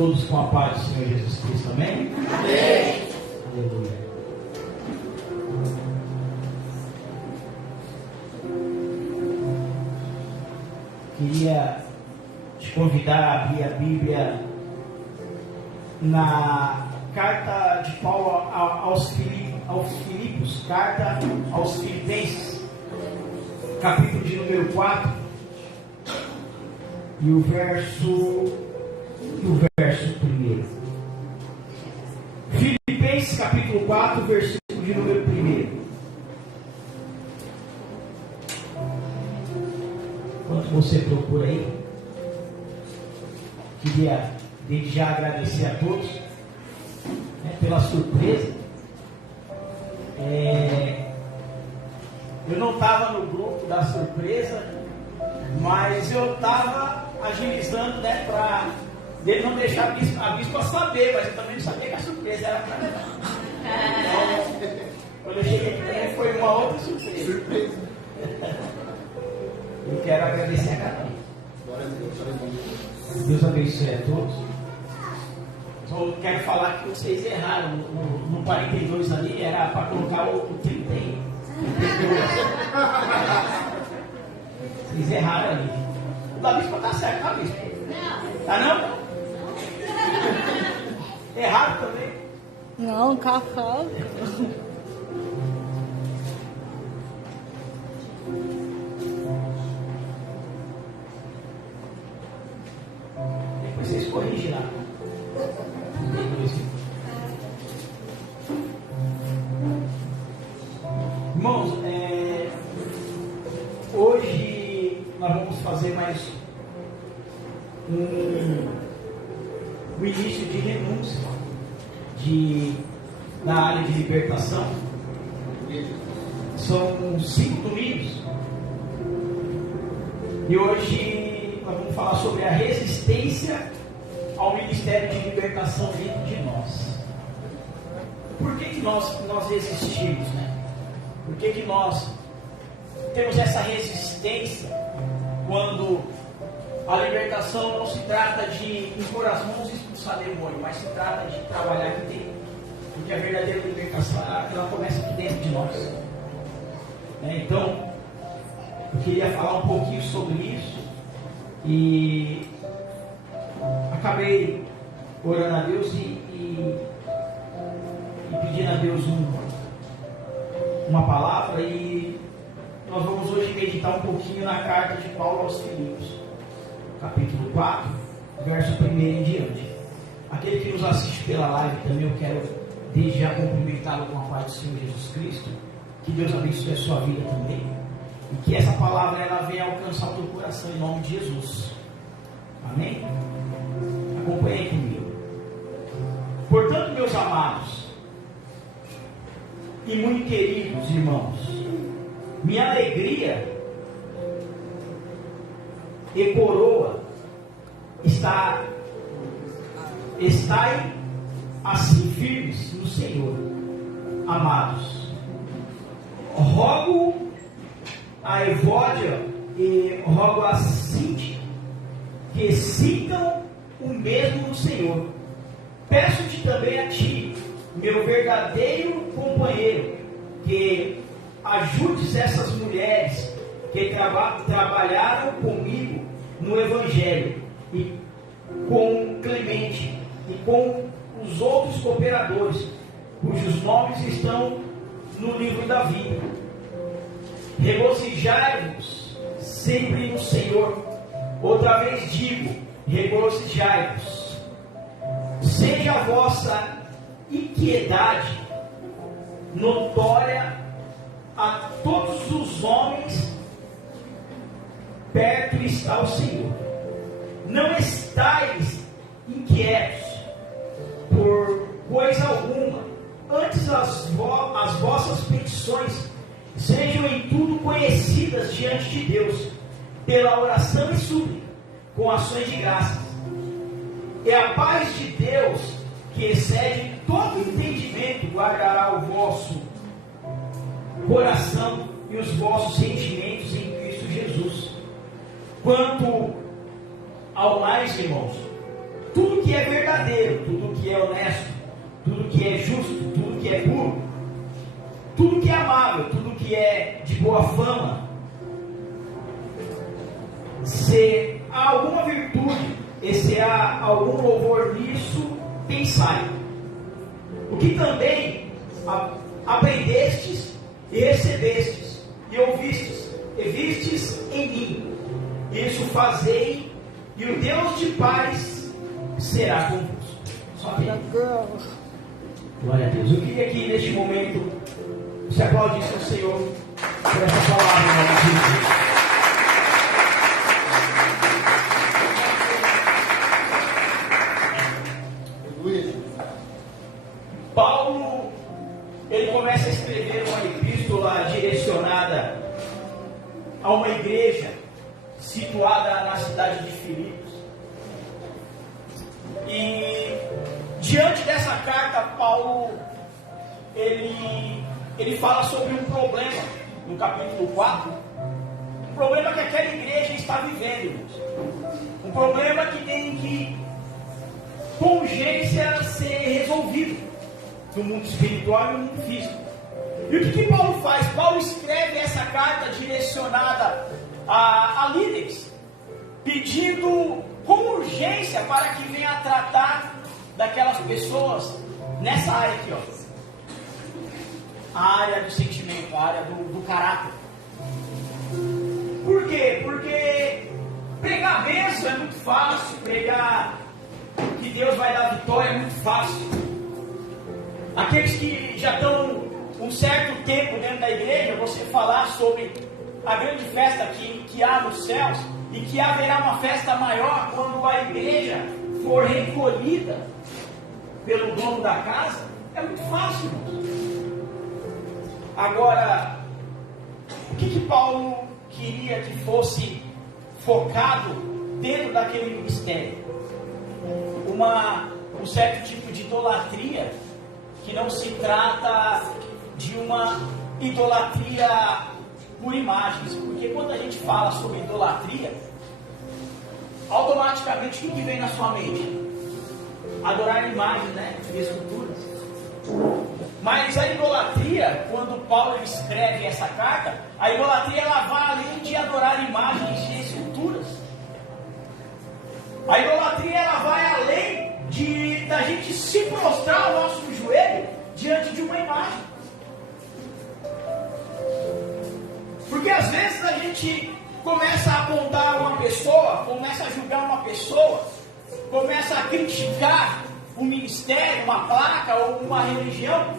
todos com a paz do Senhor Jesus Cristo, amém? Amém. Aleluia. Queria te convidar a abrir a Bíblia na carta de Paulo aos Filipos, carta aos Filipenses, capítulo de número 4, e o verso 1. Filipenses capítulo 4, versículo de número 1. Enquanto você procura aí, queria desde já agradecer a todos, né, pela surpresa. Eu não estava no grupo da surpresa, mas eu estava agilizando, né, para ele não deixar a bispa saber, mas eu também não sabia que a surpresa era para levar. Então, quando eu cheguei aqui também foi uma outra surpresa. Eu quero agradecer a cada um. Deus abençoe a todos. Só quero falar que vocês erraram. No 42 ali era para colocar o 31. Vocês erraram ali. O da bispa está certo, tá, bispa? Não. Tá não? Errado também? Não, café. Depois vocês corrigem lá. Irmãos, hoje nós vamos fazer mais o início de renúncia na área de libertação. São 5 domingos e hoje nós vamos falar sobre a resistência ao ministério de libertação dentro de nós. Por que nós resistimos, né? Por que nós temos essa resistência quando a libertação não se trata de impor as mãos e expulsar demônio, mas se trata de trabalhar aqui dentro? Porque a verdadeira libertação ela começa aqui dentro de nós. Então, eu queria falar um pouquinho sobre isso e acabei orando a Deus e pedindo a Deus uma palavra, e nós vamos hoje meditar um pouquinho na carta de Paulo aos Filipos, capítulo 4, verso 1 em diante. Aquele que nos assiste pela live também, eu quero desde já cumprimentá-lo com a paz do Senhor Jesus Cristo. Que Deus abençoe a sua vida também, e que essa palavra ela venha alcançar o teu coração em nome de Jesus. Amém? Acompanhe comigo. Portanto, meus amados e muito queridos irmãos, minha alegria e coroa estai assim firmes no Senhor. Amados, rogo a Evódia e rogo a Sinti que sintam o mesmo no Senhor. Peço-te também a ti, meu verdadeiro companheiro, que ajudes essas mulheres que trabalharam comigo no Evangelho, e com Clemente e com os outros cooperadores, cujos nomes estão no livro da vida. Regozijai-vos sempre no Senhor. Outra vez digo, regozijai-vos. Seja a vossa inquiedade notória a todos os homens, perto está o Senhor. Não estáis inquietos por coisa alguma, antes as vossas petições sejam em tudo conhecidas diante de Deus, pela oração e súplica, com ações de graças. E a paz de Deus, que excede todo entendimento, guardará o vosso coração e os vossos sentimentos em Cristo Jesus. Quanto ao mais, irmãos, tudo que que é verdadeiro, tudo que é honesto, tudo que é justo, tudo que é puro, tudo que é amável, tudo que é de boa fama, se há alguma virtude e se há algum louvor nisso, pensai. O que também aprendestes e recebestes e ouvistes e vistes em mim, isso fazei, e o Deus de paz será convosco. Só bem. Glória a Deus. Eu queria que neste momento você aplaudisse ao Senhor por essa palavra, em nome de Jesus. Paulo, ele começa a escrever uma epístola direcionada a uma igreja situada na cidade de Filipos. E diante dessa carta, Paulo ele fala sobre um problema no capítulo 4, um problema que aquela igreja está vivendo, irmãos. Um problema que tem que com urgência ser resolvido no mundo espiritual e no mundo físico. E o que Paulo faz? Paulo escreve essa carta direcionada a líderes, pedindo com urgência para que venha tratar daquelas pessoas nessa área aqui, ó. A área do sentimento, a área do caráter. Por quê? Porque pregar bênção é muito fácil, pregar que Deus vai dar vitória é muito fácil. Aqueles que já estão um certo tempo dentro da igreja, você falar sobre a grande festa que há nos céus, e que haverá uma festa maior quando a igreja for recolhida pelo dono da casa, é muito fácil, irmãos. Agora, o que Paulo queria que fosse focado dentro daquele ministério? Um certo tipo de idolatria, que não se trata de uma idolatria por imagens, porque quando a gente fala sobre idolatria, automaticamente o que vem na sua mente? Adorar imagens, né? De esculturas. Mas a idolatria, quando Paulo escreve essa carta, a idolatria ela vai além de adorar imagens de esculturas. A idolatria ela vai além da gente se prostrar o nosso joelho diante de uma imagem. Porque às vezes a gente começa a apontar uma pessoa, começa a julgar uma pessoa, começa a criticar um ministério, uma placa ou uma religião,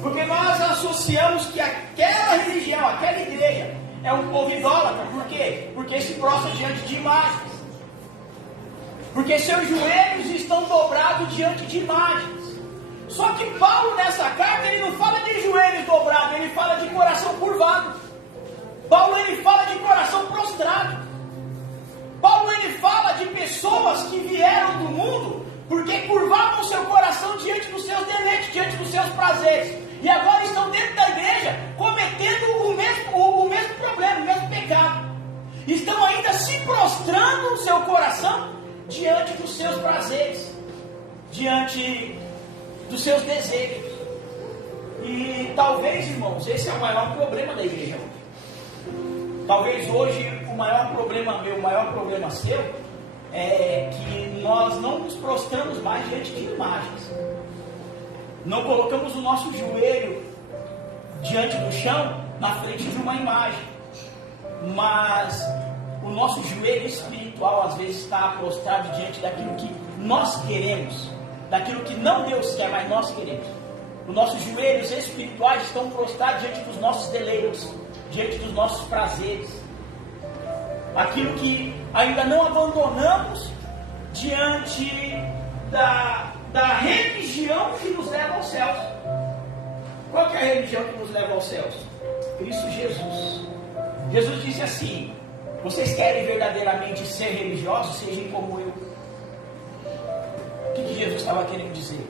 porque nós associamos que aquela religião, aquela igreja é um povo idólatra. Por quê? Porque se prostra diante de imagens. Porque seus joelhos estão dobrados diante de imagens. Só que Paulo nessa carta ele não fala de joelhos dobrados, ele fala de coração curvado. Paulo ele fala de coração prostrado. Paulo ele fala de pessoas que vieram do mundo porque curvavam seu coração diante dos seus deleites, diante dos seus prazeres, e agora estão dentro da igreja cometendo o mesmo problema, o mesmo pecado. Estão ainda se prostrando o seu coração diante dos seus prazeres, diante dos seus desejos. E talvez, irmãos, esse é o maior problema da igreja hoje. Talvez hoje o maior problema meu, o maior problema seu, é que nós não nos prostramos mais diante de imagens. Não colocamos o nosso joelho diante do chão, na frente de uma imagem. Mas o nosso joelho espiritual às vezes está prostrado diante daquilo que nós queremos, daquilo que não Deus quer, mas nós queremos. Os nossos joelhos espirituais estão prostrados diante dos nossos deleites, diante dos nossos prazeres, aquilo que ainda não abandonamos diante da religião que nos leva aos céus. Qual que é a religião que nos leva aos céus? Cristo Jesus. Jesus disse assim: vocês querem verdadeiramente ser religiosos? Sejam como eu. O que Jesus estava querendo dizer?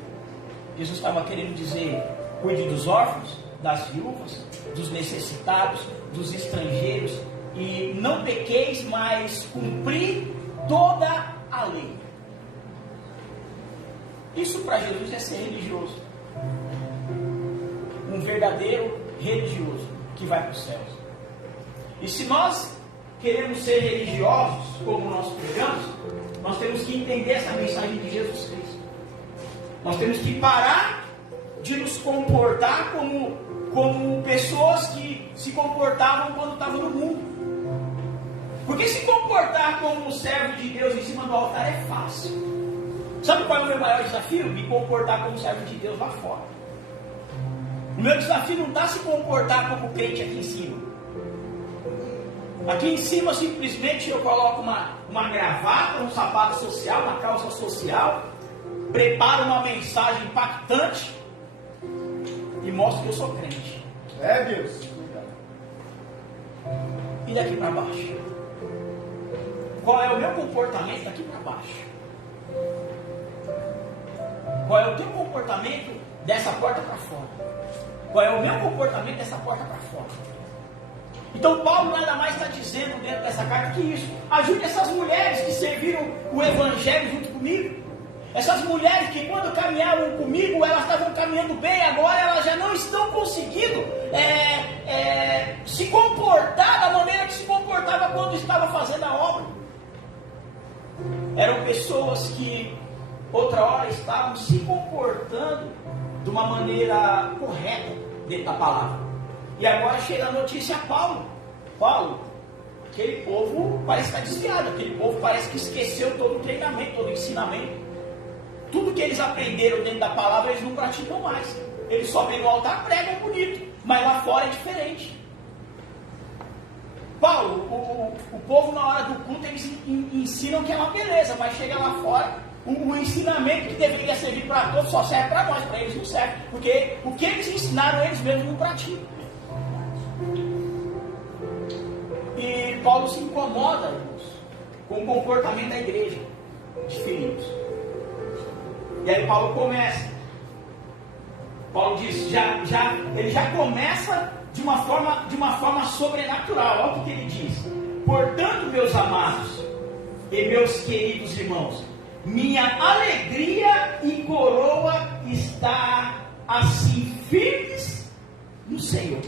Jesus estava querendo dizer: cuide dos órfãos, das viúvas, dos necessitados, dos estrangeiros, e não pequeis, mas cumprir toda a lei. Isso para Jesus é ser religioso. Um verdadeiro religioso que vai para os céus. E se nós queremos ser religiosos, como nós pregamos, nós temos que entender essa mensagem de Jesus Cristo. Nós temos que parar de nos comportar como pessoas que se comportavam quando estavam no mundo. Porque se comportar como um servo de Deus em cima do altar é fácil. Sabe qual é o meu maior desafio? Me comportar como servo de Deus lá fora. O meu desafio não está se comportar como crente aqui em cima. Aqui em cima simplesmente eu coloco uma gravata, um sapato social, uma calça social, preparo uma mensagem impactante e mostro que eu sou crente. É, Deus. E daqui para baixo? Qual é o meu comportamento daqui para baixo? Qual é o teu comportamento dessa porta para fora? Qual é o meu comportamento dessa porta para fora? Então Paulo nada mais está dizendo dentro dessa carta que isso. Ajude essas mulheres que serviram o Evangelho junto comigo. Essas mulheres que quando caminhavam comigo, elas estavam caminhando bem, agora elas já não estão conseguindo se comportar da maneira que se comportava quando estava fazendo a obra. Eram pessoas que outra hora estavam se comportando de uma maneira correta dentro da palavra. E agora chega a notícia a Paulo. Paulo, aquele povo parece estar desviado, aquele povo parece que esqueceu todo o treinamento, todo o ensinamento. Tudo que eles aprenderam dentro da palavra, eles não praticam mais. Eles sobem no altar, pregam bonito, mas lá fora é diferente. Paulo, o povo na hora do culto, eles ensinam que é uma beleza, mas chega lá fora, o ensinamento que deveria servir para todos só serve para nós, para eles não serve. Porque o que eles ensinaram, eles mesmos não praticam. E Paulo se incomoda, irmãos, com o comportamento da igreja de Filipos. E aí Paulo começa. Paulo diz, ele já começa de uma forma sobrenatural. Olha o que ele diz. Portanto, meus amados e meus queridos irmãos, minha alegria e coroa está assim firmes no Senhor.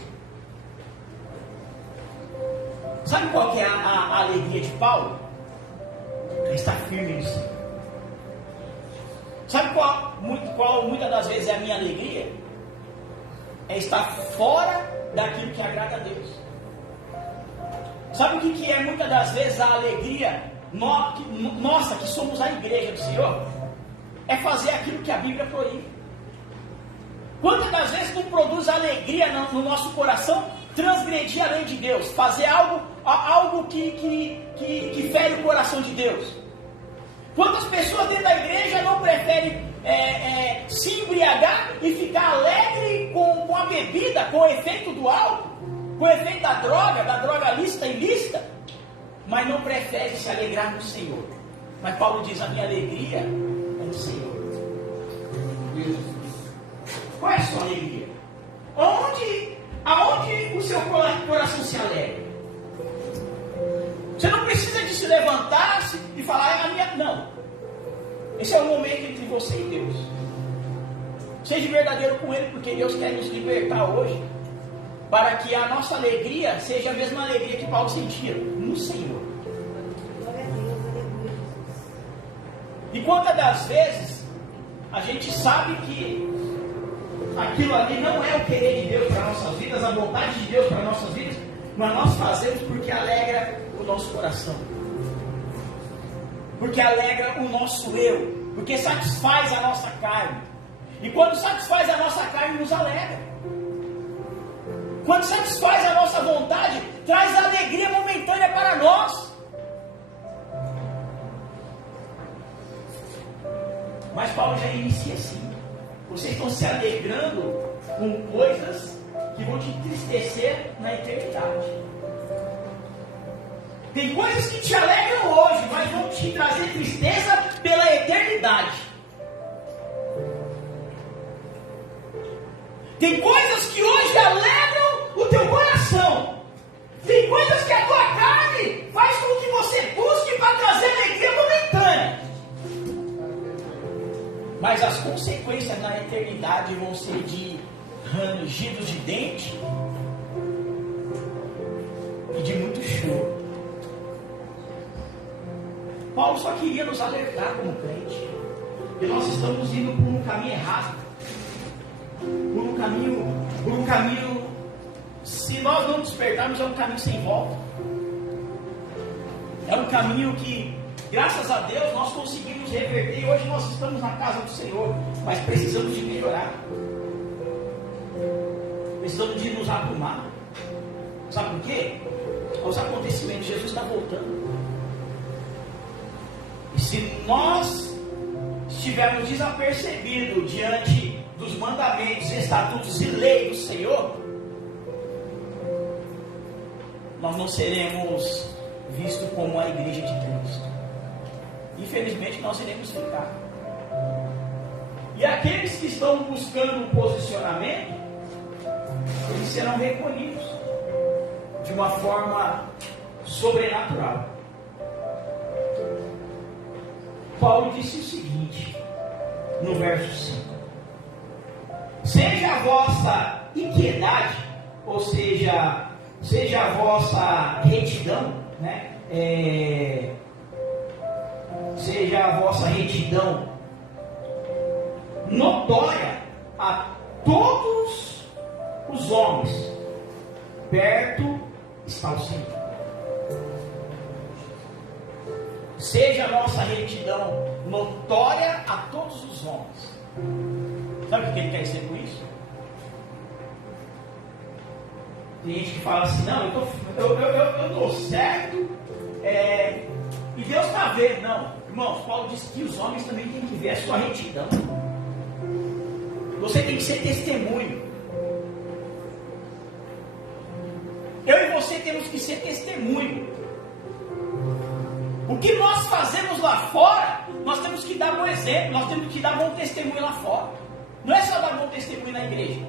Sabe qual que é a alegria de Paulo? Ele está firme no Senhor. Sabe qual muitas das vezes é a minha alegria? É estar fora daquilo que agrada a Deus. Sabe o que é muitas das vezes a alegria nossa, que somos a igreja do Senhor? É fazer aquilo que a Bíblia proíbe. Quantas das vezes não produz alegria no nosso coração transgredir a lei de Deus, fazer algo que fere o coração de Deus? Quantas pessoas dentro da igreja não preferem se embriagar e ficar alegre com a bebida, com o efeito do álcool, com o efeito da droga lícita e ilícita, mas não preferem se alegrar no Senhor? Mas Paulo diz, a minha alegria é no Senhor. Qual é a sua alegria? Aonde o seu coração se alegra? Você não precisa de se levantar e falar, não. Esse é o momento entre você e Deus. Seja verdadeiro com Ele, porque Deus quer nos libertar hoje, para que a nossa alegria seja a mesma alegria que Paulo sentia no Senhor. E quantas das vezes a gente sabe que aquilo ali não é o querer de Deus para nossas vidas, a vontade de Deus para nossas vidas, mas nós fazemos porque alegra o nosso coração, porque alegra o nosso eu, porque satisfaz a nossa carne. E quando satisfaz a nossa carne, nos alegra. Quando satisfaz a nossa vontade, traz alegria momentânea para nós. Mas Paulo já inicia assim: vocês estão se alegrando com coisas que vão te entristecer na eternidade. Tem coisas que te alegram hoje, mas vão te trazer tristeza pela eternidade. Tem coisas que hoje alegram o teu coração. Tem coisas que a tua carne faz com que você busque para trazer alegria momentânea. mas as consequências na eternidade vão ser de rangidos de dente e de muito choro. Paulo só queria nos alertar como crente, que nós estamos indo por um caminho errado, por um caminho, se nós não despertarmos, é um caminho sem volta. É um caminho que, graças a Deus, nós conseguimos reverter, e hoje nós estamos na casa do Senhor, mas precisamos de melhorar. Precisamos de nos arrumar. Sabe por quê? Os acontecimentos, Jesus está voltando. E se nós estivermos desapercebidos diante dos mandamentos, estatutos e leis do Senhor, nós não seremos vistos como a igreja de Cristo. Infelizmente nós iremos ficar. E aqueles que estão buscando um posicionamento, eles serão recolhidos de uma forma sobrenatural. Paulo disse o seguinte, no verso 5: seja a vossa inquiedade, ou seja a vossa retidão, né? Seja a vossa retidão notória a todos os homens, perto está o Senhor. Seja a nossa retidão notória a todos os homens. Sabe o que ele quer dizer com isso? Tem gente que fala assim, não, eu estou certo, e Deus está vendo. Não, irmãos, Paulo disse que os homens também têm que ver a sua retidão. Você tem que ser testemunho. Eu e você temos que ser testemunho. O que nós fazemos lá fora, nós temos que dar bom exemplo, nós temos que dar bom testemunho lá fora. Não é só dar bom testemunho na igreja.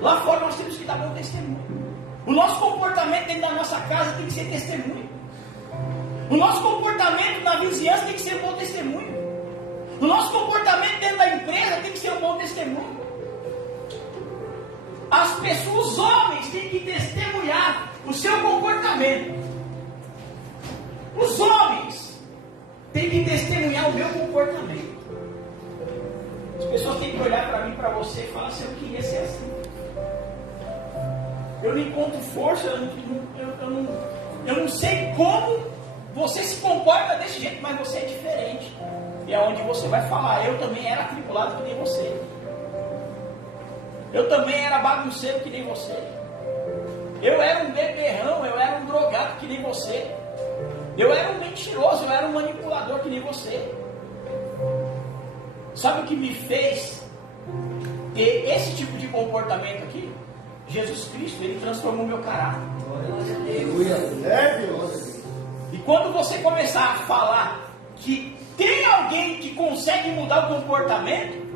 Lá fora nós temos que dar bom testemunho. O nosso comportamento dentro da nossa casa tem que ser testemunho. O nosso comportamento na vizinhança tem que ser um bom testemunho. O nosso comportamento dentro da empresa tem que ser um bom testemunho. As pessoas, os homens, têm que testemunhar o seu comportamento. Os homens têm que testemunhar o meu comportamento. As pessoas têm que olhar para mim, para você e falar assim, eu queria ser assim. Eu não encontro força, eu não sei como você se comporta desse jeito, mas você é diferente. E é onde você vai falar, eu também era atribulado que nem você. Eu também era bagunceiro que nem você. Eu era um beberrão, eu era um drogado que nem você. Eu era um mentiroso, eu era um manipulador que nem você. Sabe o que me fez ter esse tipo de comportamento aqui? Jesus Cristo, Ele transformou meu caráter. E quando você começar a falar que tem alguém que consegue mudar o comportamento,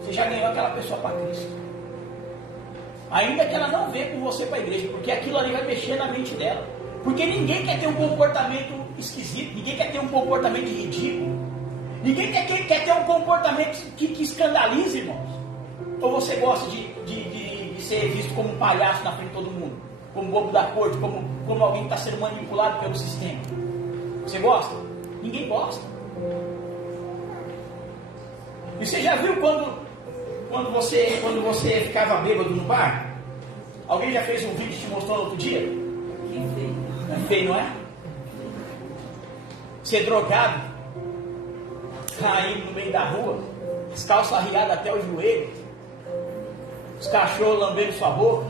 você já ganhou aquela pessoa para Cristo. Ainda que ela não venha com você para a igreja, porque aquilo ali vai mexer na mente dela. Porque ninguém quer ter um comportamento esquisito, ninguém quer ter um comportamento ridículo, ninguém quer ter um comportamento que escandalize, irmãos. Ou você gosta de ser visto como um palhaço na frente de todo mundo, como bobo da corte, como alguém que está sendo manipulado pelo sistema? Você gosta? Ninguém gosta. E você já viu quando você ficava bêbado no bar? Alguém já fez um vídeo e te mostrou no outro dia? É feio, não é? Ser drogado, caindo no meio da rua, as calças arriadas até o joelho, os cachorros lambendo sua boca.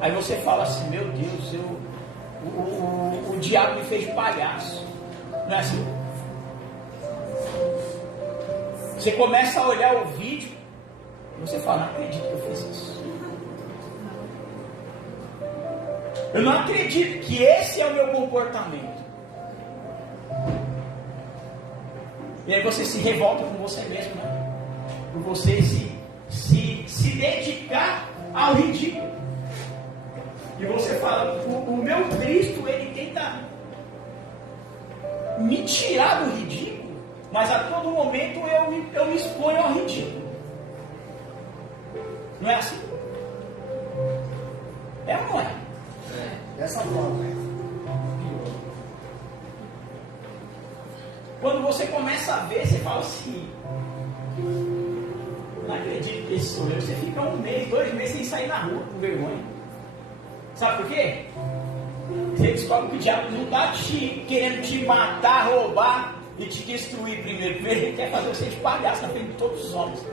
Aí você fala assim, meu Deus, o diabo me fez de palhaço. Não é assim? Você começa a olhar o vídeo e você fala, não acredito que eu fiz isso. Eu não acredito que esse é o meu comportamento. E aí você se revolta com você mesmo, né? Por você se dedicar ao ridículo. E você fala, o meu Cristo, ele tenta me tirar do ridículo. mas a todo momento eu me exponho ao ridículo. Não é assim? É ou não é? Dessa forma. Quando você começa a ver, você fala assim: não acredito que esse sou eu. Você fica 1 mês, 2 meses sem sair na rua com vergonha. Sabe por quê? Você descobre que o diabo não está querendo te matar, roubar e te destruir primeiro. Primeiro ele quer fazer você de palhaço na frente de todos os homens.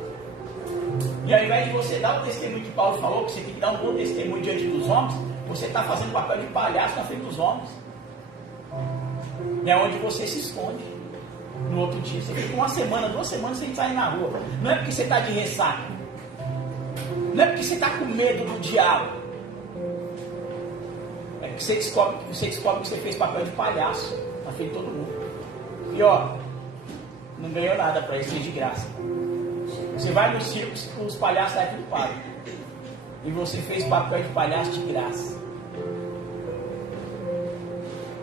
E ao invés de você dar o testemunho que Paulo falou, que você tem que dar um bom testemunho diante dos homens, você está fazendo papel de palhaço na frente dos homens. É onde você se esconde. No outro dia, você fica 1 semana, 2 semanas sem sair na rua. Não é porque você está de ressaca. Não é porque você está com medo do diabo. É porque você descobre que você fez papel de palhaço na frente de todo mundo. E ó, não ganhou nada para isso, é de graça. Você vai no circo, os palhaços saem tudo pago. E você fez papel de palhaço de graça.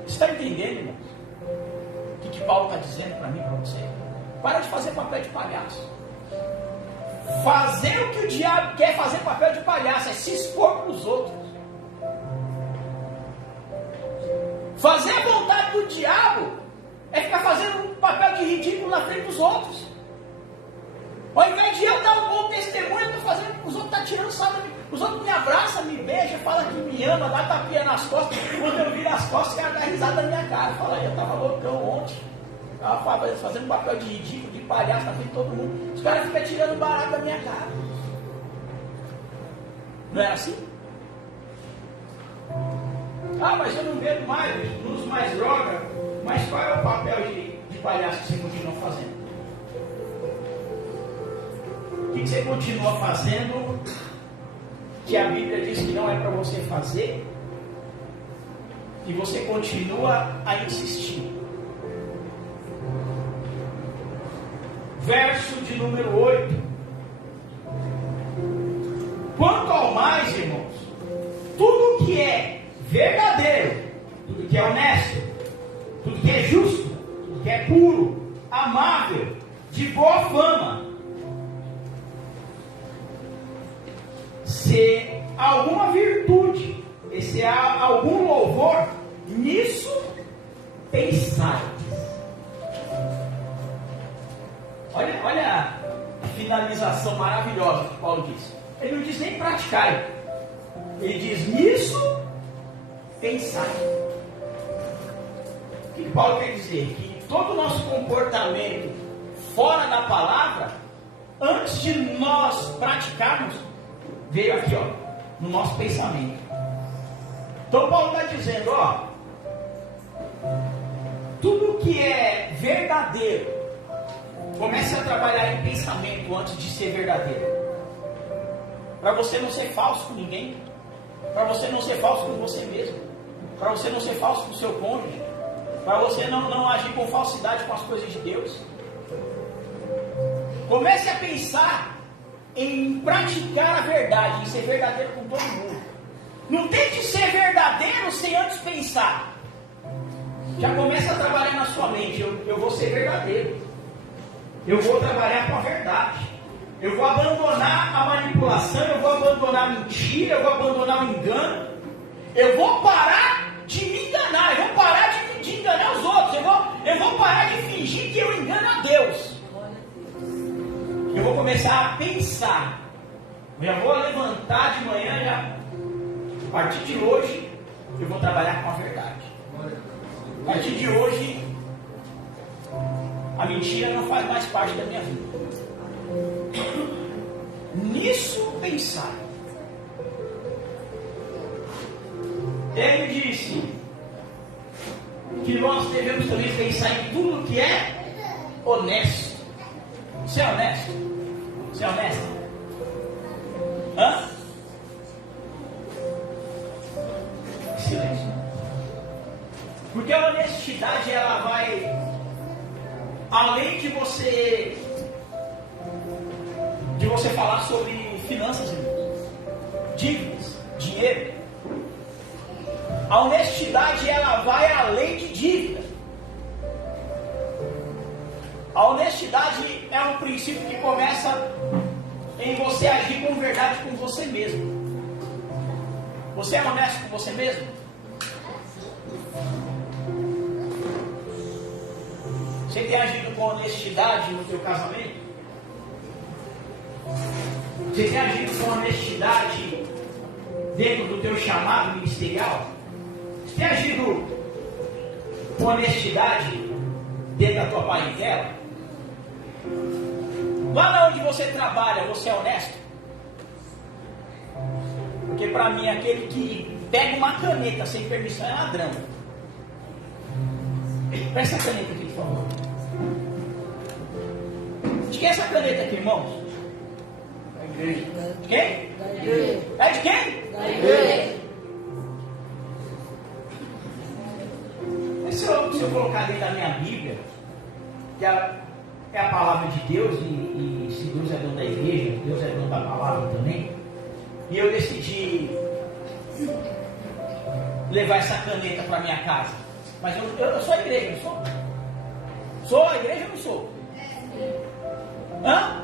Você está entendendo, irmão? O que Paulo está dizendo para mim, para você? Para de fazer papel de palhaço. Fazer o que o diabo quer fazer papel de palhaço é se expor para os outros. Fazer a vontade do diabo é ficar fazendo um papel de ridículo na frente dos outros. Ao invés de eu dar um bom testemunho, eu estou fazendo que os outros estão tirando sarro de mim. Os outros me abraçam, me beijam, falam que me ama, dá tapinha nas costas. Quando eu viro as costas, os caras dão risada na minha cara. Fala aí, eu estava loucão ontem. Estava fazendo um papel de ridículo, de palhaço na frente de todo mundo. Os caras ficam tirando barato da minha cara. Não é assim? Ah, mas eu não bebo mais, não uso mais droga. Mas qual é o papel de palhaço que você continua fazendo? O que você continua fazendo que a Bíblia diz que não é para você fazer e você continua a insistir? Verso de número 8. Quanto ao mais, irmãos, tudo que é verdadeiro, tudo que é honesto, tudo que é justo, tudo que é puro, amável, de boa fama, se alguma virtude, e se há algum louvor, nisso pensai. Olha a finalização maravilhosa que Paulo diz. Ele não diz nem praticar. Ele diz nisso pensai. O que Paulo quer dizer? Que todo o nosso comportamento fora da palavra, antes de nós praticarmos, veio aqui, ó, no nosso pensamento. Então Paulo está dizendo, ó, tudo que é verdadeiro, comece a trabalhar em pensamento antes de ser verdadeiro. Para você não ser falso com ninguém, para você não ser falso com você mesmo, para você não ser falso com o seu cônjuge, para você não agir com falsidade com as coisas de Deus. Comece a pensar em praticar a verdade, em ser verdadeiro com todo mundo. Não tente ser verdadeiro sem antes pensar. Já começa a trabalhar na sua mente. Eu vou ser verdadeiro. Eu vou trabalhar com a verdade. Eu vou abandonar a manipulação. Eu vou abandonar a mentira. Eu vou abandonar o engano. Eu vou parar de me enganar. Eu vou parar de enganar os outros. Eu vou parar de fingir que eu engano a Deus. Eu vou começar a pensar. Eu já vou levantar de manhã, já. A partir de hoje, eu vou trabalhar com a verdade. A partir de hoje, a mentira não faz mais parte da minha vida. Nisso pensar. Ele disse que nós devemos também pensar em tudo que é honesto. Você é honesto? Você é honesto? Hã? Silêncio. Porque a honestidade, ela vai além de você falar sobre finanças, dívidas, dinheiro. A honestidade, ela vai além de dívida. A honestidade é um princípio que começa em você agir com verdade com você mesmo. Você é honesto com você mesmo? Você tem agido com honestidade no teu casamento? Você tem agido com honestidade dentro do teu chamado ministerial? Você tem agido com honestidade dentro da tua parentela? Lá onde você trabalha, você é honesto? Porque para mim, aquele que pega uma caneta sem permissão é ladrão. Presta essa caneta aqui, por favor. De quem é essa caneta aqui, irmãos? Da igreja. De quem? Da igreja. É de quem? Da igreja. Se eu colocar dentro da minha Bíblia, que é a palavra de Deus, e se Deus é dono da igreja, Deus é dono da palavra também, e eu decidi levar essa caneta para minha casa. Mas eu sou a igreja, não sou? Sou a igreja ou não sou? Hã?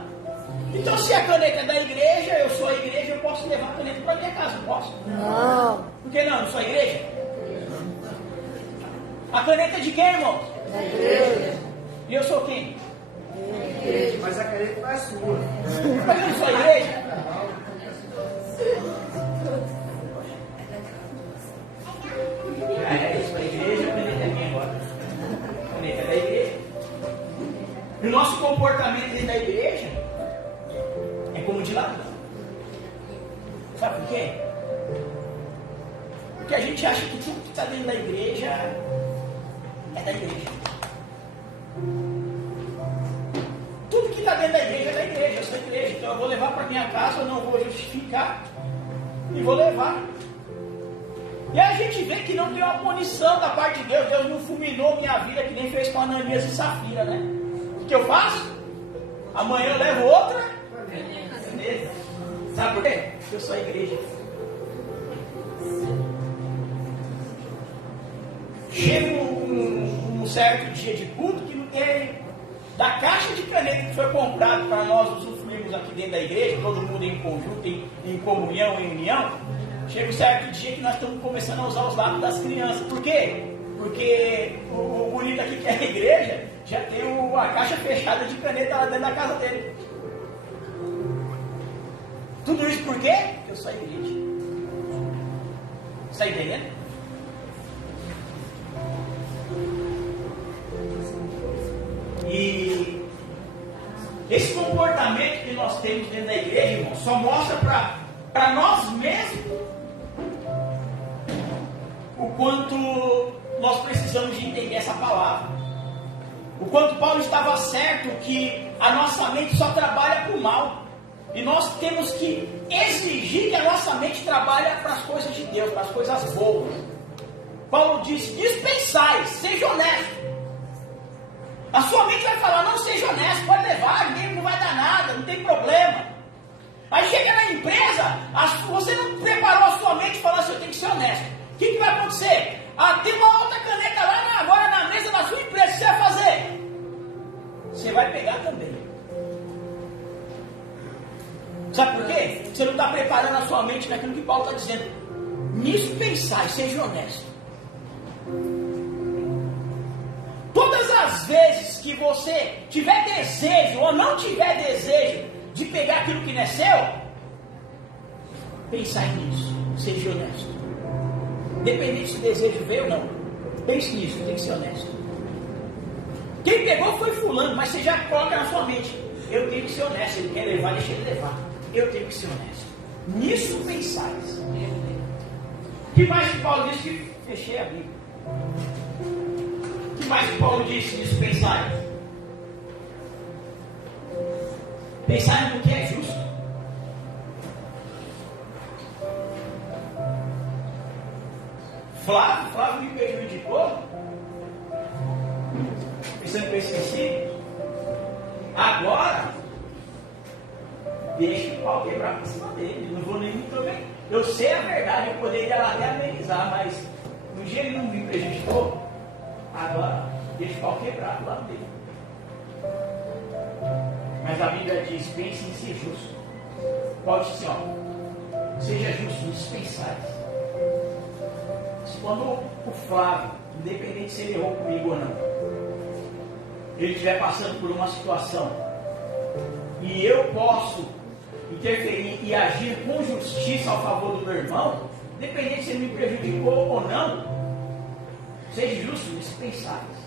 Então, se a caneta é da igreja, eu sou a igreja, eu posso levar a caneta para minha casa, não posso? Não. Por que não? Não sou a igreja? A caneta é de quem, irmão? Da igreja. E eu sou quem? Mas a caneta não é sua. Mas eu não sou a igreja? É isso, a igreja, a caneta é minha agora. A caneta é da igreja. E o nosso comportamento dentro da igreja é como de ladrão. Sabe por quê? Porque a gente acha que tudo que está dentro da igreja é da igreja. Tudo que está dentro da igreja é da igreja, eu sou da igreja. Então eu vou levar para minha casa, eu não vou justificar. E vou levar. E a gente vê que não tem uma punição da parte de Deus. Deus não fulminou minha vida que nem fez com Ananias e Safira, né? O que eu faço? Amanhã eu levo outra. Sabe por quê? Porque eu sou a igreja. Chega um certo dia de culto que não tem da caixa de caneta que foi comprado para nós usufruirmos aqui dentro da igreja, todo mundo em conjunto, em comunhão, em união. Chega um certo dia que nós estamos começando a usar os lápis das crianças. Por quê? Porque o bonito aqui que é a igreja já tem a caixa fechada de caneta lá dentro da casa dele. Tudo isso por quê? Porque eu sou a igreja. Está entendendo? E esse comportamento que nós temos dentro da igreja, irmão, só mostra para nós mesmos o quanto nós precisamos de entender essa palavra. O quanto Paulo estava certo que a nossa mente só trabalha para o mal. E nós temos que exigir que a nossa mente trabalhe para as coisas de Deus, para as coisas boas. Paulo diz: dispensai, seja honesto. A sua mente vai falar: não seja honesto, pode levar, ninguém não vai dar nada, não tem problema. Aí chega na empresa, você não preparou a sua mente e falou assim: eu tenho que ser honesto. O que vai acontecer? Tem uma outra caneta lá agora na mesa da sua empresa, o que você vai fazer? Você vai pegar também. Sabe por quê? Você não está preparando a sua mente naquilo que Paulo está dizendo. Nisso pensar e seja honesto. Todas as vezes que você tiver desejo ou não tiver desejo de pegar aquilo que não é seu, pensar nisso, seja honesto. Independente se o desejo veio ou não, pense nisso, tem que ser honesto. Quem pegou foi fulano, mas você já coloca na sua mente: eu tenho que ser honesto, ele quer levar, deixa ele levar. Eu tenho que ser honesto. Nisso pensais. O que mais que Paulo disse? Que fechei a Bíblia. O que mais que Paulo disse nisso pensais? Pensai no que é justo. Flávio me prejudicou. Pensando que eu esqueci. Agora deixa o pau quebrar para cima dele. Não vou nem muito bem. Eu sei a verdade, eu poderia lá até amenizar, mas no dia ele não me prejudicou. Agora deixa o pau quebrar do lado dele. Mas a Bíblia diz: pense em ser justo. Pode ser, ó, seja justo, dispensais. Quando o Flávio, independente se ele errou comigo ou não, ele estiver passando por uma situação e eu posso interferir e agir com justiça ao favor do meu irmão, independente se ele me prejudicou ou não, seja justo, dispensáveis.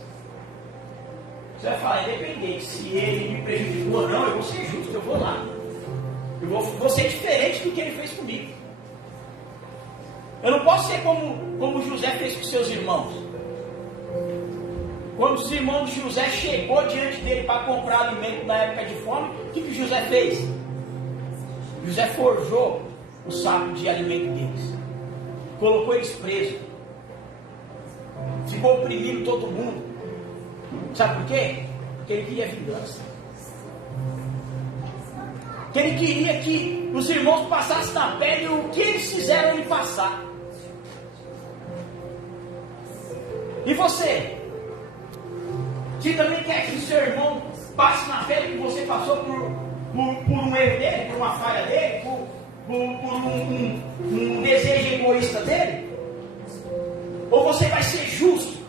Você vai falar, independente se ele me prejudicou ou não, eu vou ser justo, eu vou lá. Eu vou ser diferente do que ele fez comigo. Eu não posso ser como José fez com seus irmãos. Quando os irmãos de José chegou diante dele para comprar alimento na época de fome, o que José fez? José forjou o saco de alimento deles. Colocou eles presos. Ficou oprimindo todo mundo. Sabe por quê? Porque ele queria vingança. Porque ele queria que os irmãos passassem na pele o que eles fizeram ele passar. E você? Você também quer que seu irmão passe na pele que você passou por um erro dele, por uma falha dele, por um desejo egoísta dele? Ou você vai ser justo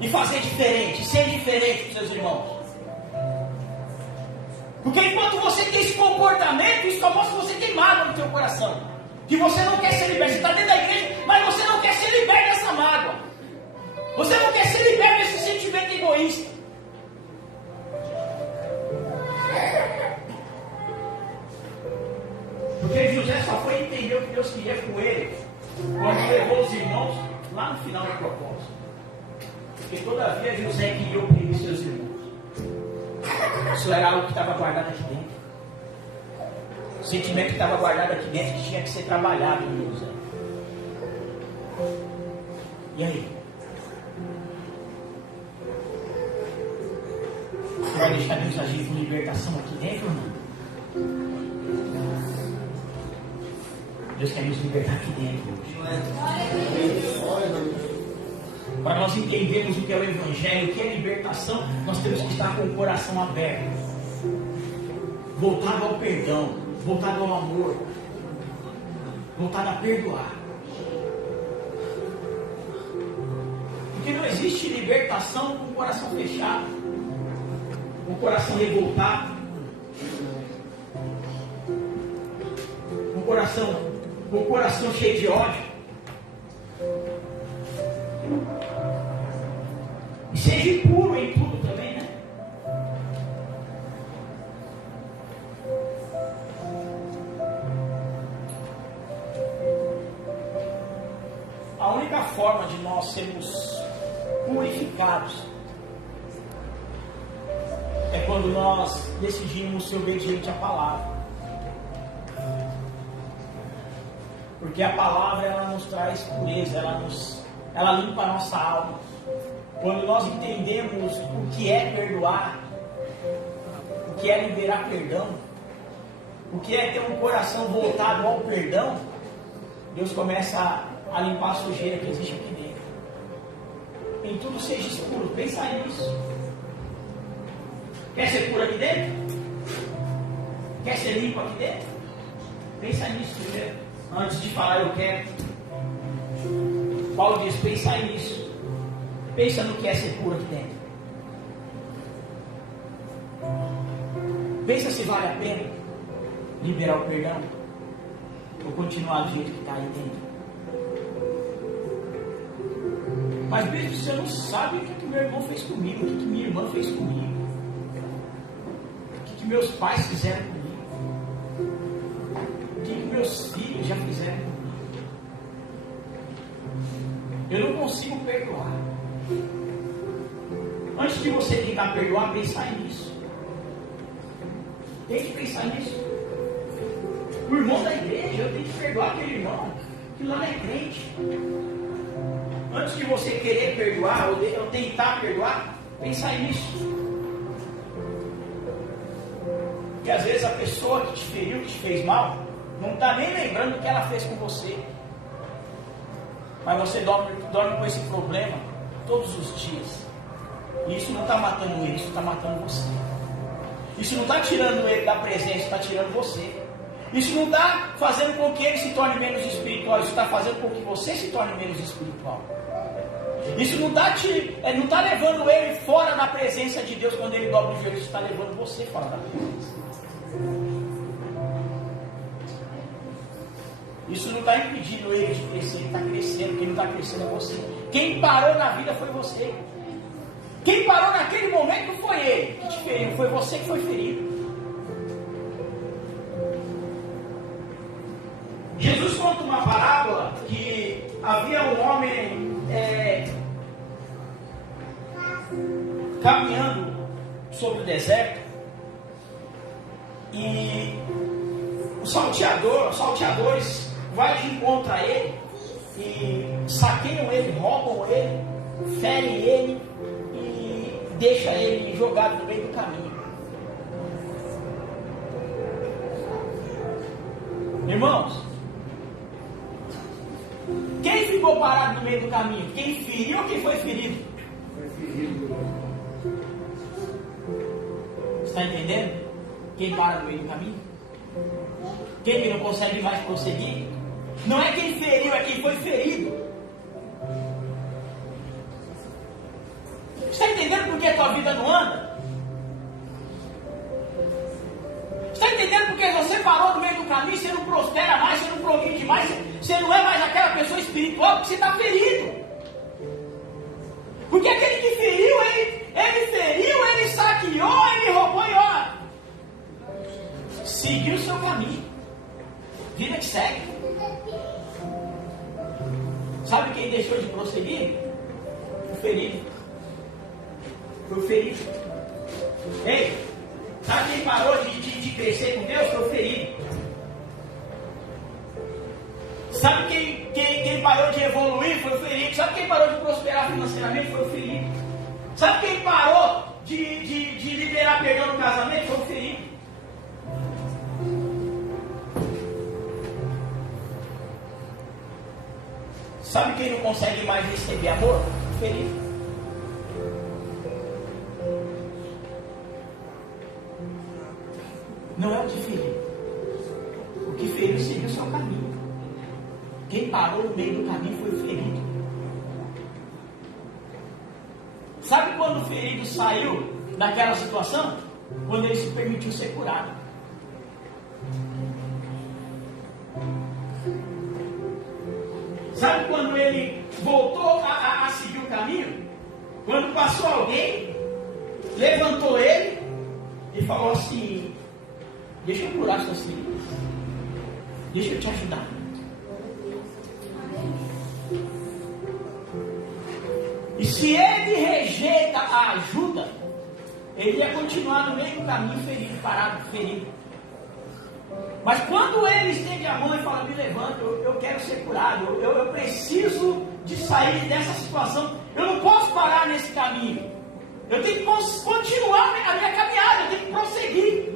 e fazer diferente, ser diferente com seus irmãos? Porque enquanto você tem esse comportamento, isso só mostra que você tem mágoa no teu coração. Que você não quer ser liberto. Você está dentro da igreja, mas você não quer ser liberto dessa mágoa. Você não quer ser liberto desse sentimento egoísta. Porque José só foi entender o que Deus queria com ele quando levou os irmãos lá no final da proposta. Porque todavia José queria oprimir seus irmãos. Isso era algo que estava guardado aqui dentro. O sentimento que estava guardado aqui dentro tinha que ser trabalhado em José. E aí? Você vai deixar Deus agir com libertação aqui dentro ou não? Deus quer nos libertar aqui dentro hoje. Para nós entendermos o que é o Evangelho, o que é libertação, nós temos que estar com o coração aberto, voltado ao perdão, voltado ao amor, voltado a perdoar. Porque não existe libertação com o coração fechado, com o coração revoltado, com o coração cheio de ódio. E seja puro em tudo também, né? A única forma de nós sermos purificados é quando nós decidimos ser obedientes à palavra. Porque a palavra, ela nos traz pureza, ela limpa a nossa alma. Quando nós entendemos o que é perdoar, o que é liberar perdão, o que é ter um coração voltado ao perdão, Deus começa a limpar a sujeira que existe aqui dentro. Em tudo seja puro. Pensa nisso. Quer ser puro aqui dentro? Quer ser limpo aqui dentro? Pensa nisso primeiro. Antes de falar eu quero. Paulo diz, pensa nisso. Pensa no que é ser puro aqui dentro. Pensa se vale a pena liberar o perdão ou continuar do jeito que está aí dentro. Mas mesmo você não sabe o que meu irmão fez comigo, o que minha irmã fez comigo, o que meus pais fizeram comigo, o que meus filhos já fizeram comigo. Eu não consigo perdoar. Antes de você tentar perdoar, pensar nisso. Tem que pensar nisso. O irmão da igreja, eu tenho que perdoar aquele irmão que lá não é crente. Antes de você querer perdoar ou tentar perdoar, pensar nisso. E às vezes a pessoa que te feriu, que te fez mal, não está nem lembrando o que ela fez com você. Mas você dorme com esse problema todos os dias. Isso não está matando ele, isso está matando você. Isso não está tirando ele da presença, está tirando você. Isso não está fazendo com que ele se torne menos espiritual, isso está fazendo com que você se torne menos espiritual. Isso não está levando ele fora da presença de Deus quando ele dobra o joelho, isso está levando você fora da presença. Isso não está impedindo ele de crescer, ele está crescendo. Quem não está crescendo é você. Quem parou na vida foi você. Quem parou naquele momento foi ele que te feriu, foi você que foi ferido. Jesus conta uma parábola que havia um homem caminhando sobre o deserto e os salteadores vai de encontro a ele e saqueiam ele, roubam ele, ferem ele e deixam ele jogado no meio do caminho. Irmãos, quem ficou parado no meio do caminho? Quem feriu ou quem foi ferido? Foi ferido. Está entendendo? Quem para no meio do caminho? Quem que não consegue mais prosseguir? Não é quem feriu, é quem foi ferido. Está entendendo por que a tua vida não anda? Está entendendo por que você parou no meio do caminho, você não prospera mais, você não progride mais, você não é mais aquela pessoa espiritual, porque você está ferido. Porque aquele que feriu, ele feriu, ele saqueou, ele roubou e ó, seguiu o seu caminho. Vida que segue. Sabe quem deixou de prosseguir? O ferido. Foi o ferido. Ei, sabe quem parou de crescer com Deus? Foi o ferido. Sabe quem parou de evoluir? Foi o ferido. Sabe quem parou de prosperar financeiramente? Foi o ferido. Sabe quem parou de liberar perdão no casamento? Foi o ferido. Sabe quem não consegue mais receber amor? O ferido. Não é o que feriu. O que feriu seguiu o seu caminho. Quem parou no meio do caminho foi o ferido. Sabe quando o ferido saiu daquela situação? Quando ele se permitiu ser curado. Sabe quando ele voltou a seguir o caminho? Quando passou alguém, levantou ele e falou assim: deixa eu curar suas feridas, deixa eu te ajudar. E se ele rejeita a ajuda, ele ia continuar no meio do caminho ferido, parado, ferido. Mas quando ele estende a mão e fala: me levanta, eu quero ser curado, eu preciso de sair dessa situação, eu não posso parar nesse caminho, eu tenho que continuar a minha caminhada, eu tenho que prosseguir.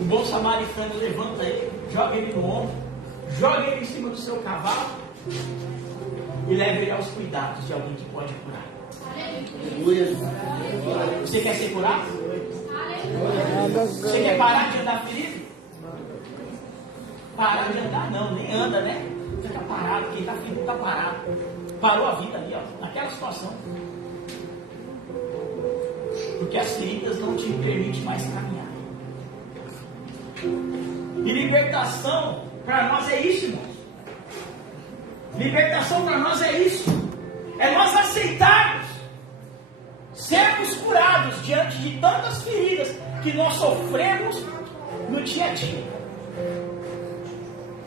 O bom samaritano levanta ele, joga ele no ombro, joga ele em cima do seu cavalo e leva ele aos cuidados de alguém que pode curar. Você quer ser curado? Você quer parar de andar ferido? Parar de andar não, nem anda, né? Fica parado, quem está ferido está parado. Parou a vida ali, ó, naquela situação. Porque as feridas não te permitem mais caminhar. E libertação para nós é isso, irmãos. Libertação para nós é isso. É nós aceitarmos sermos curados diante de tantas feridas que nós sofremos no dia a dia.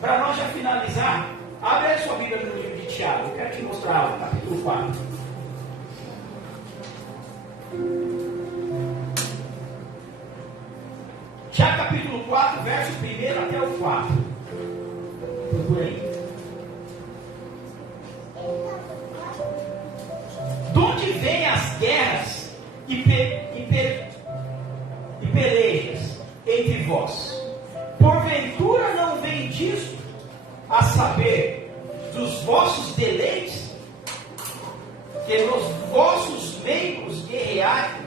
Para nós já finalizar, abre a sua Bíblia no livro de Tiago. Eu quero te mostrar algo, capítulo 4. Tiago capítulo 4, verso 1 até o 4. Procura aí. De onde vêm as guerras e pelejas entre vós? Porventura não vem disso, a saber, dos vossos deleites que nos vossos membros guerrear,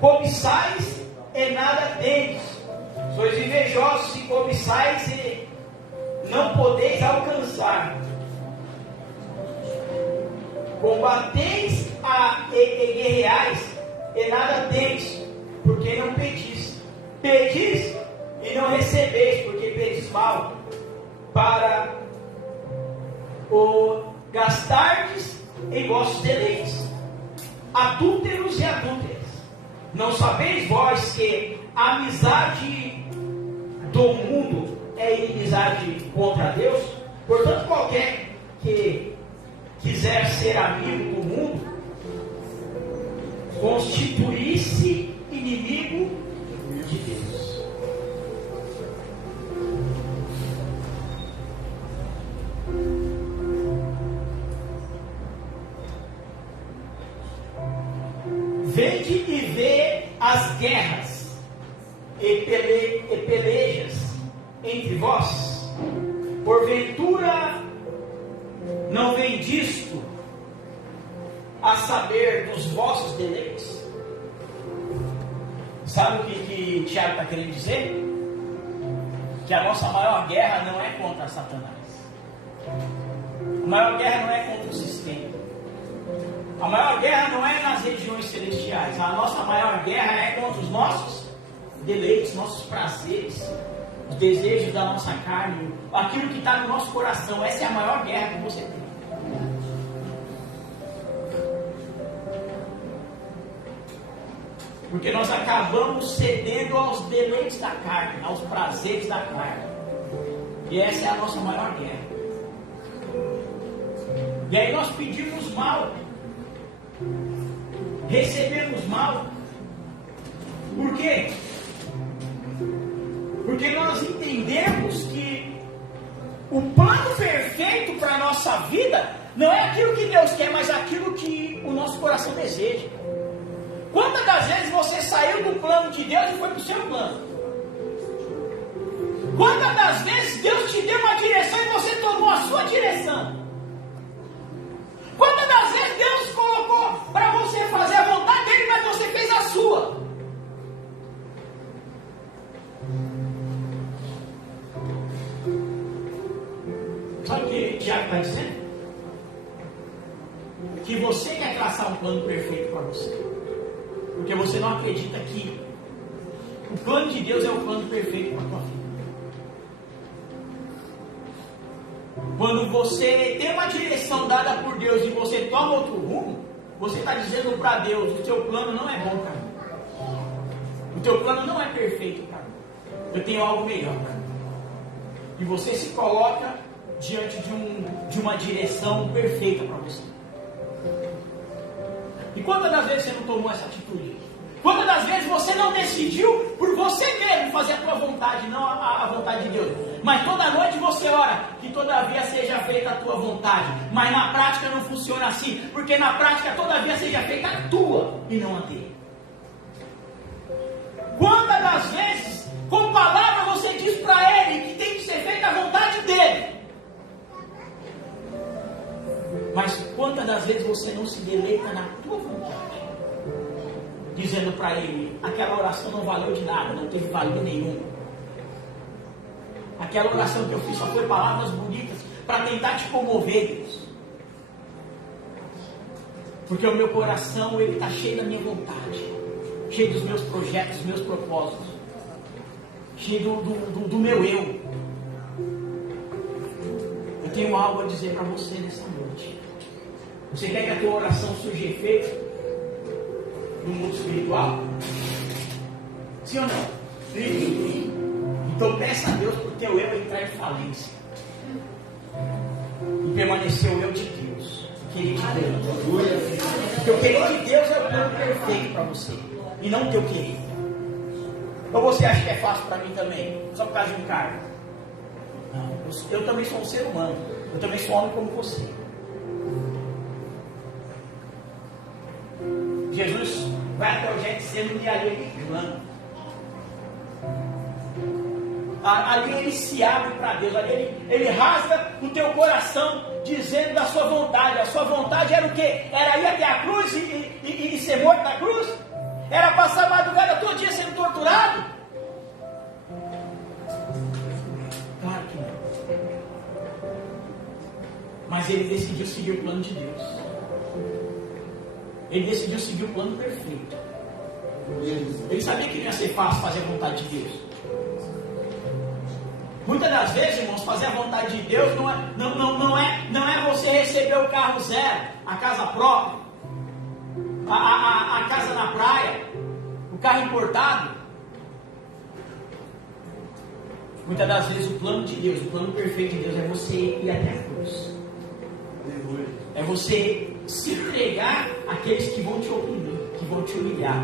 cobiçais e nada tendes, sois invejosos e cobiçais e não podeis alcançar, combateis e guerreais e nada tendes, porque não pedis, pedis e não recebeis, porque pedis mal, para o gastardes em vossos deleites. Adúlteros e adúlteras, não sabeis vós que a amizade do mundo é inimizade contra Deus? Portanto, qualquer que quiser ser amigo do mundo, constituir-se inimigo de Deus. Vede e vê as guerras e pelejas entre vós. Porventura não vem disto a saber dos vossos deleites? Sabe o que Tiago está querendo dizer? Que a nossa maior guerra não é contra Satanás. A maior guerra não é contra o sistema. A maior guerra não é nas regiões celestiais. A nossa maior guerra é contra os nossos deleites, nossos prazeres, os desejos da nossa carne, aquilo que está no nosso coração. Essa é a maior guerra que você tem. Porque nós acabamos cedendo aos deleites da carne, aos prazeres da carne. E essa é a nossa maior guerra. E aí nós pedimos mal, recebemos mal. Por quê? Porque nós entendemos que o plano perfeito para a nossa vida não é aquilo que Deus quer, mas aquilo que o nosso coração deseja. Quantas das vezes você saiu do plano de Deus e foi para o seu plano? Quantas das vezes Deus te deu uma direção e você tomou a sua direção? Quantas das vezes Deus colocou para você fazer a vontade dele, mas você fez a sua? Sabe o que Tiago está dizendo? Que você quer traçar um plano perfeito para você. Porque você não acredita que o plano de Deus é o plano perfeito para a tua vida. Quando você tem uma direção dada por Deus e você toma outro rumo, você está dizendo para Deus: o teu plano não é bom para mim. O teu plano não é perfeito para mim. Eu tenho algo melhor para mim. E você se coloca diante de uma direção perfeita para você. E quantas das vezes você não tomou essa atitude? Quantas das vezes você não decidiu por você mesmo fazer a tua vontade, não a vontade de Deus? Mas toda noite você ora que todavia seja feita a tua vontade. Mas na prática não funciona assim, porque na prática todavia seja feita a tua e não a dele. Quantas das vezes com palavra você diz para ele que tem que ser feita a vontade dele? Mas quantas das vezes você não se deleita na tua vontade? Dizendo para ele: aquela oração não valeu de nada, não teve valia nenhuma. Aquela oração que eu fiz só foi palavras bonitas para tentar te comover, Deus. Porque o meu coração ele está cheio da minha vontade, cheio dos meus projetos, dos meus propósitos, cheio do meu eu. Eu tenho algo a dizer para você nessa noite. Você quer que a tua oração surja efeito no mundo espiritual? Sim ou não? Sim. Então peça a Deus para o teu eu entrar em falência e permanecer o eu de Deus, o querer de Deus. Porque o querer de Deus é o plano perfeito para você e não o teu querer. Ou você acha que é fácil para mim também, só por causa de um cargo? Não, eu também sou um ser humano, eu também sou homem como você. Jesus vai até o Getsemane e ali ele clama. ali ele se abre para Deus, ali ele rasga o teu coração, dizendo da sua vontade. A sua vontade era o quê? Era ir até a cruz e ser morto na cruz? Era passar a madrugada todo dia sendo torturado? Claro que não. Mas ele decidiu seguir o plano de Deus. Ele decidiu seguir o plano perfeito. Ele sabia que não ia ser fácil fazer a vontade de Deus. Muitas das vezes, irmãos, fazer a vontade de Deus não é você receber o carro zero, a casa própria, a casa na praia, o carro importado. Muitas das vezes o plano de Deus, o plano perfeito de Deus é você ir até a cruz. É você se entregar àqueles que vão te oprimir, que vão te humilhar.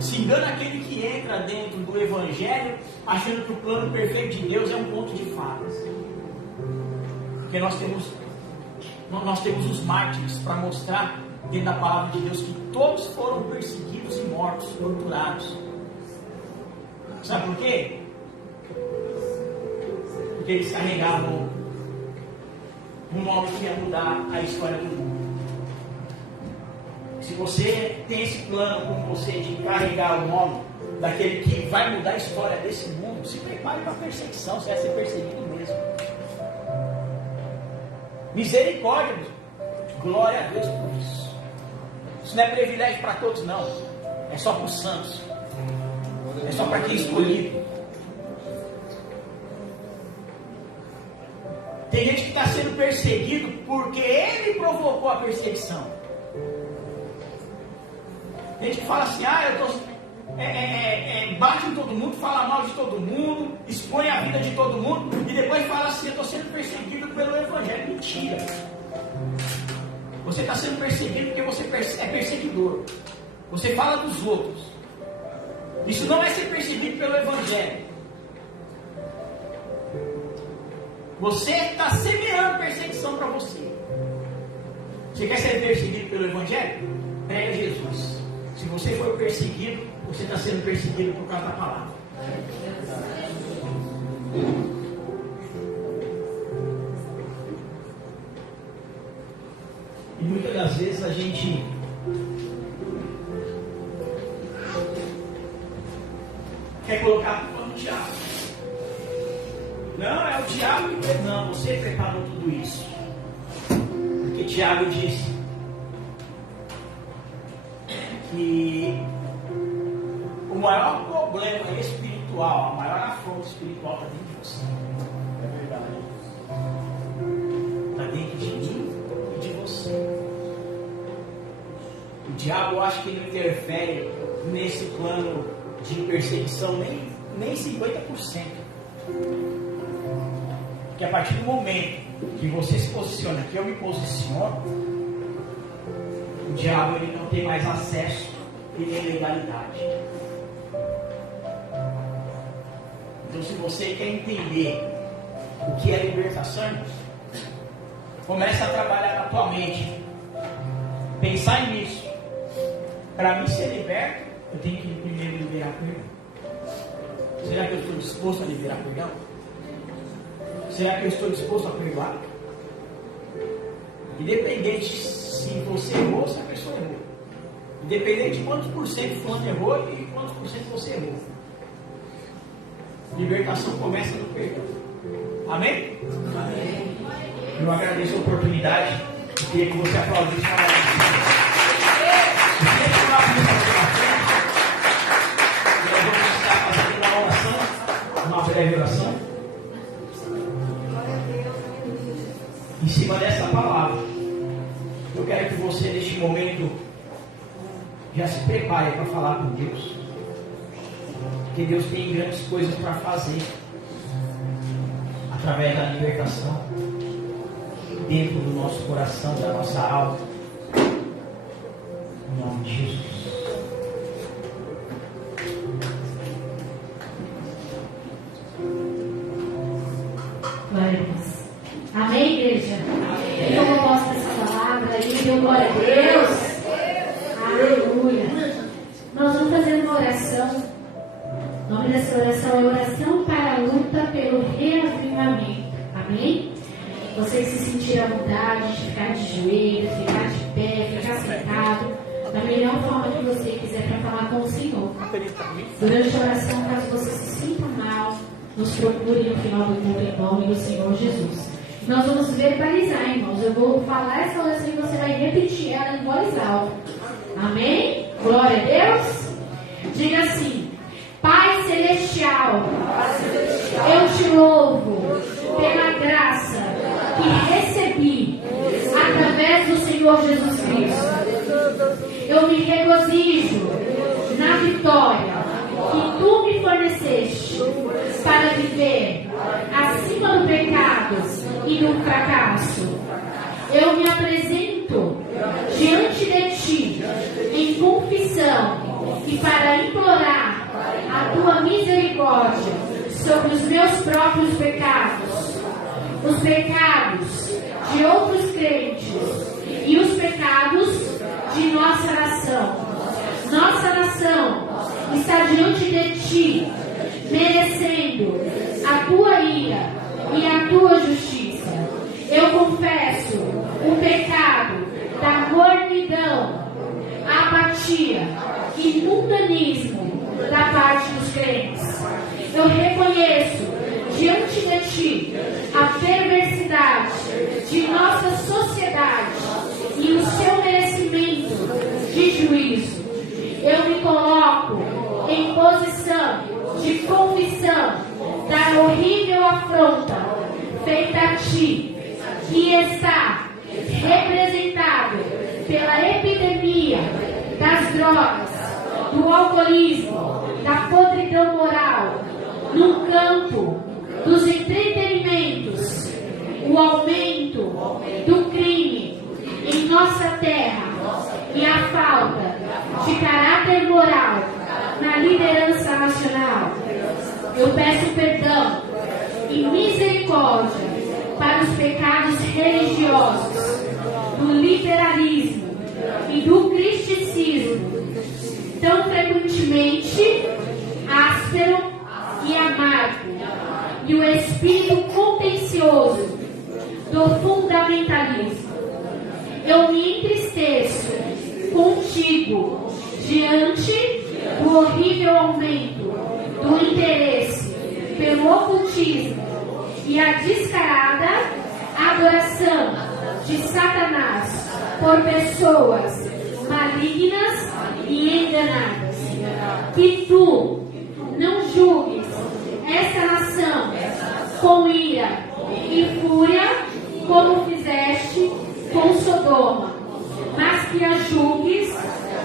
Se engana aquele que entra dentro do Evangelho achando que o plano perfeito de Deus é um conto de fadas. Porque nós temos os mártires para mostrar dentro da palavra de Deus que todos foram perseguidos e mortos, torturados. Sabe por quê? Porque eles carregavam um nome que ia mudar a história do mundo. Se você tem esse plano com você de carregar o nome daquele que vai mudar a história desse mundo, se prepare para a perseguição, você vai ser perseguido mesmo. Misericórdia, glória a Deus por isso. Isso não é privilégio para todos, não. É só para os santos. É só para quem é escolhido. Tem gente que está sendo perseguido porque ele provocou a perseguição. Tem gente que fala assim, bate em todo mundo, fala mal de todo mundo, expõe a vida de todo mundo, e depois fala assim, eu estou sendo perseguido pelo Evangelho. Mentira. Você está sendo perseguido porque você é perseguidor. Você fala dos outros. Isso não é ser perseguido pelo Evangelho. Você está semeando perseguição para você. Você quer ser perseguido pelo Evangelho? Prega Jesus. Se você for perseguido, você está sendo perseguido por causa da palavra. E muitas das vezes a gente quer colocar a culpa no diabo. Não, é o diabo que... Não, você preparou tudo isso. Porque Tiago disse que o maior problema espiritual, a maior afronta espiritual está dentro de você. É verdade. Está dentro de mim e de você. O diabo, eu acho que ele não interfere nesse plano de perseguição nem 50%. Porque a partir do momento que você se posiciona, que eu me posiciono, o diabo ele não tem mais acesso e nem legalidade. Então, se você quer entender o que é libertação, começa a trabalhar na tua mente, pensar nisso. Para mim ser liberto, eu tenho que primeiro liberar perdão. Será que eu estou disposto a liberar perdão? Será que eu estou disposto a perdoar? Independente se você errou ou se a pessoa errou. Independente de quantos por cento fulano errou e quantos por cento você errou. Libertação começa no perdão. Amém? Amém. Eu agradeço a oportunidade. Eu queria que você aplaudisse para nós. Nós vamos estar fazendo uma oração, uma breve oração. Em cima dessa palavra, eu quero que você, neste momento, já se prepare para falar com Deus. Porque Deus tem grandes coisas para fazer através da libertação dentro do nosso coração, da nossa alma. Em nome de Jesus. Glória a Deus. Amém, igreja? Amém. Eu gosto dessa palavra aí, deu glória a Deus. Aleluia. Nós vamos fazer uma oração O nome dessa oração é oração para a luta pelo reavivamento. Amém? Você se sentir à vontade de ficar de joelhos, ficar de pé, ficar sentado, da melhor forma que você quiser para falar com o Senhor. Durante a oração, caso você se sinta mal, nos procure no final do culto em nome do Senhor Jesus. Nós vamos verbalizar, irmãos. Eu vou falar essa oração e você vai repetir ela em voz alta. Amém? Glória a Deus. Diga assim: Pai Celestial, eu te louvo pela graça que recebi através do Senhor Jesus Cristo. Eu me regozijo na vitória que tu me forneceste para viver acima do pecado e do fracasso. Eu me apresento diante de ti em confissão e para implorar a tua misericórdia sobre os meus próprios pecados, os pecados de outros crentes e os pecados de nossa nação. Nossa nação está diante de ti, merecendo a tua ira e a tua justiça. Eu confesso o pecado da mornidão, apatia e mundanismo da parte dos crentes. Eu reconheço diante de ti a perversidade de nossa sociedade e o seu merecimento de juízo. Eu me coloco em posição de confissão da horrível afronta feita a ti, que está representado pela epidemia das drogas, do alcoolismo, da podridão moral, no campo dos entretenimentos, o aumento do crime em nossa terra e a falta de caráter moral na liderança nacional. Eu peço perdão e misericórdia para os pecados religiosos, do liberalismo e do cristicismo, tão frequentemente áspero e amargo, e o espírito contencioso do fundamentalismo. Eu me entristeço contigo diante do horrível aumento do interesse pelo ocultismo e a descarada adoração de Satanás por pessoas malignas e enganadas. Que tu não julgues essa nação com ira e fúria como fizeste com Sodoma, mas que a julgues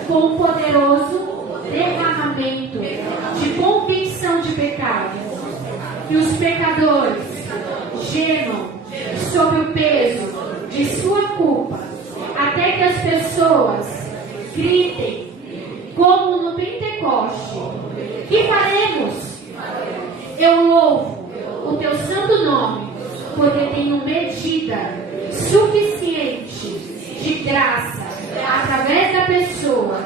com poderoso derramamento de convicção de pecado. Que os pecadores gemam sob o peso de sua culpa, até que as pessoas gritem como no Pentecoste: que faremos? Eu louvo o teu santo nome, porque tenho medida suficiente de graça através da pessoa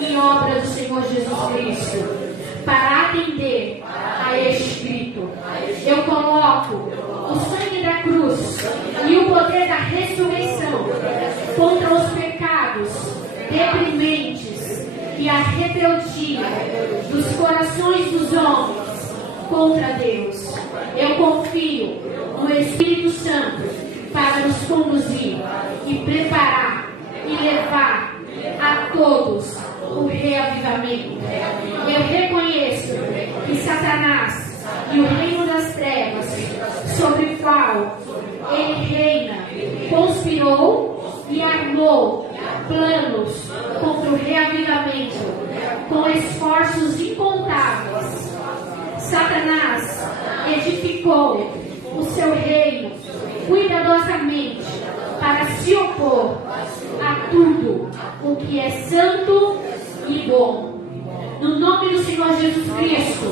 e obra do Senhor Jesus Cristo para atender a este grito. Eu coloco o sangue da cruz e o poder da ressurreição contra os pecados deprimentes e a rebeldia dos corações dos homens contra Deus. Eu confio no Espírito Santo para nos conduzir e preparar e levar a todos o reavivamento. Eu reconheço que Satanás e o reino das trevas, sobre o qual ele reina, conspirou e armou planos contra o reavivamento com esforços incontáveis. Satanás edificou o seu reino cuidadosamente para se opor a tudo o que é santo e bom. No nome do Senhor Jesus Cristo,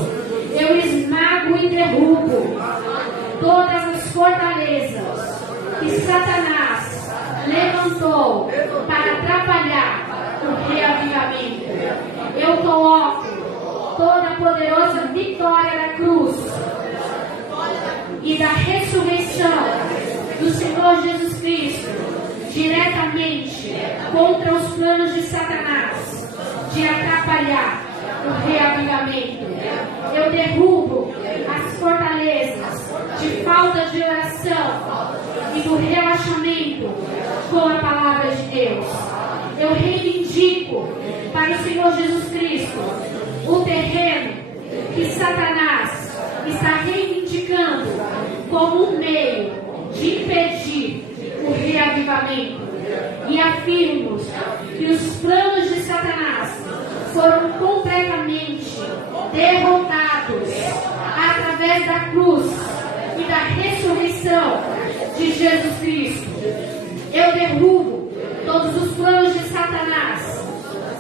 eu esmago e derrubo todas as fortalezas que Satanás levantou para atrapalhar o reavivamento. Eu coloco toda a poderosa vitória da cruz e da ressurreição do Senhor Jesus Cristo, diretamente contra os planos de Satanás de atrapalhar o reavivamento. Eu derrubo as fortalezas de falta de oração e do relaxamento com a palavra de Deus. Eu reivindico para o Senhor Jesus Cristo o terreno que Satanás está reivindicando como um meio de impedir o reavivamento. E afirmo que os planos de Satanás foram completamente derrotados através da cruz e da ressurreição de Jesus Cristo. Eu derrubo todos os planos de Satanás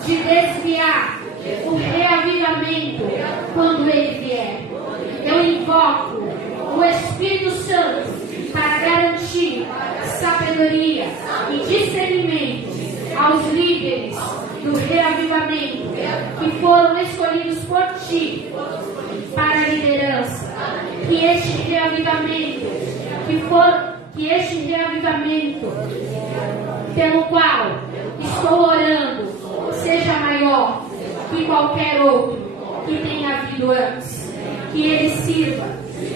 de desviar o reavivamento quando ele vier. Eu invoco o Espírito Santo para garantir sabedoria e discernimento aos líderes do reavivamento que foram escolhidos por ti para a liderança. Que este reavivamento pelo qual estou orando seja maior que qualquer outro que tenha havido antes. Que ele sirva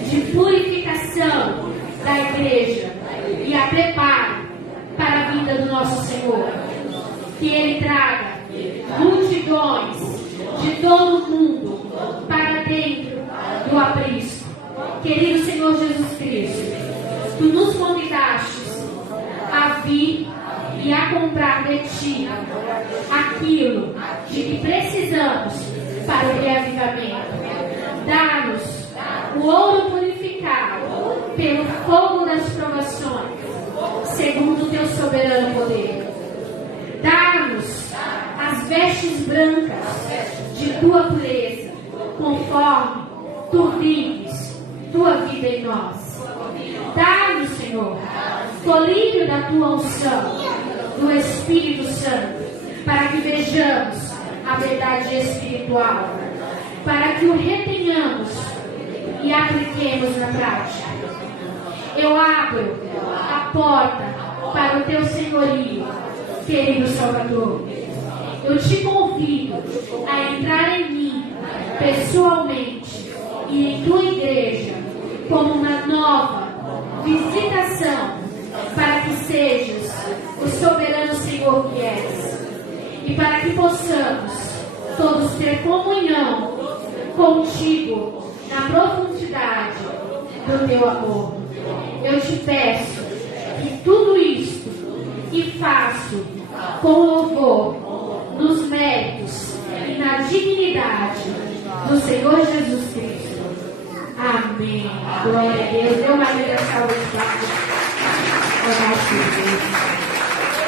de purificação da igreja e a prepare para a vinda do nosso Senhor. Que ele traga multidões de todo o mundo para dentro do aprisco. Querido Senhor Jesus Cristo, tu nos convidastes a vir e a comprar de ti aquilo de que precisamos para o reavivamento. Dá-nos o ouro purificado pelo fogo das provações, segundo o teu soberano poder. Dá-nos as vestes brancas de tua pureza, conforme tu vives tua vida em nós. Dá-nos, Senhor, colírio da tua unção, do Espírito Santo, para que vejamos a verdade espiritual, para que o retenhamos e apliquemos na prática. Eu abro a porta para o teu senhorio, querido Salvador. Eu te convido a entrar em mim pessoalmente e em tua igreja como uma nova visitação, para que sejas o soberano Senhor que és, e para que possamos todos ter comunhão contigo na profundidade do teu amor. Eu te peço que tudo isto e faço com louvor nos méritos e na dignidade do Senhor Jesus Cristo. Amém. Glória a Deus. Dê uma grande salva de palmas ao nosso Deus.